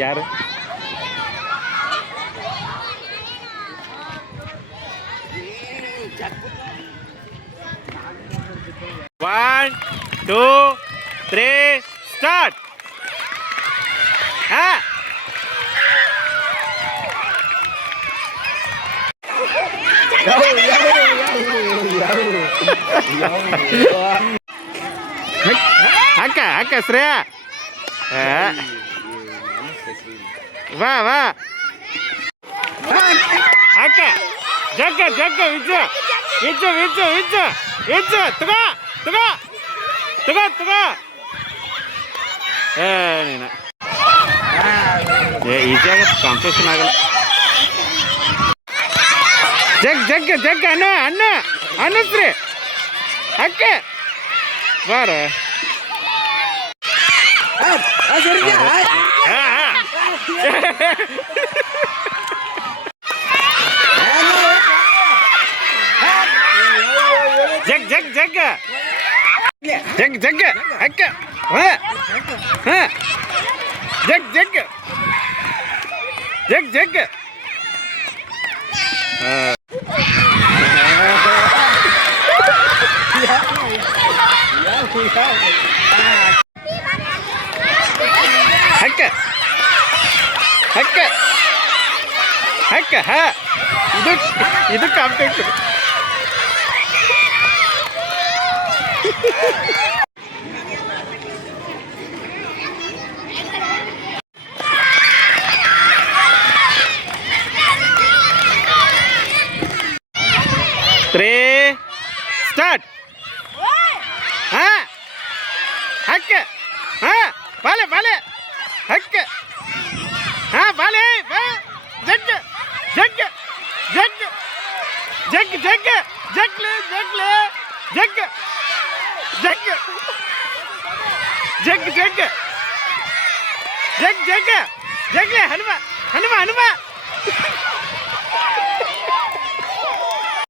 ಯಾರು? One two three start. ಹಾ ಅಕ್ಕ ಅಕ್ಕ ಶ್ರೇಯ ವಾ ವಾ ಅಕ್ಕ ಜಗ್ಗ ಜಗ್ಗ ವಿಜ್ಜು ವಿಜ್ಜು ವಿಜ್ಜು ವಿಜ್ಜು ವಿಜ್ಜು ತಗೋ ತಗೋ ತಗೋ ತಗೋ ನೀನು ಈಜಿ ಆಗತ್ತೆ, ಕಾಂಪಿಟೇಷನ್ ಆಗಲ್ಲ. ಜಗ್ ಜಗ್ ಜಗ್ ಅಣ್ಣ ಅಣ್ಣ ಅನ್ನಸ್ರಿ ಅಕ್ಕ ಬಾರ. ಜಗ್ ಜಗ್ ಜಗ್ ಜಗ್ ಜಗ್ ಅಕ್ಕ ಜಗ್ ಜಗ್ ಜಗ್ ಜಗ್ ಹಕ್ಕ ಹಕ್ಕ ಹಕ್ಕ ಹ ಇದು ಕಾಂಪಿಟೇಷನ್. Three start. ಹಾ ಹಕ್ಕ ಹಾ ಬಾಲೆ ಬಾಲೆ ಹಕ್ಕ ಹಾ ಬಾಲೆ ಜಗ್ ಜಗ್ ಜಗ್ ಜಗ್ ಜಗ್ ಜಗ್ಲೆ ಜಗ್ಲೆ ಜಗ್ ಜಗ್ ಜಗ್ ಜಗ್ ಜಗ್ ಜಗ್ ಜಗ್ಲೆ ಹನುಮ ಹನುಮ ಹನುಮ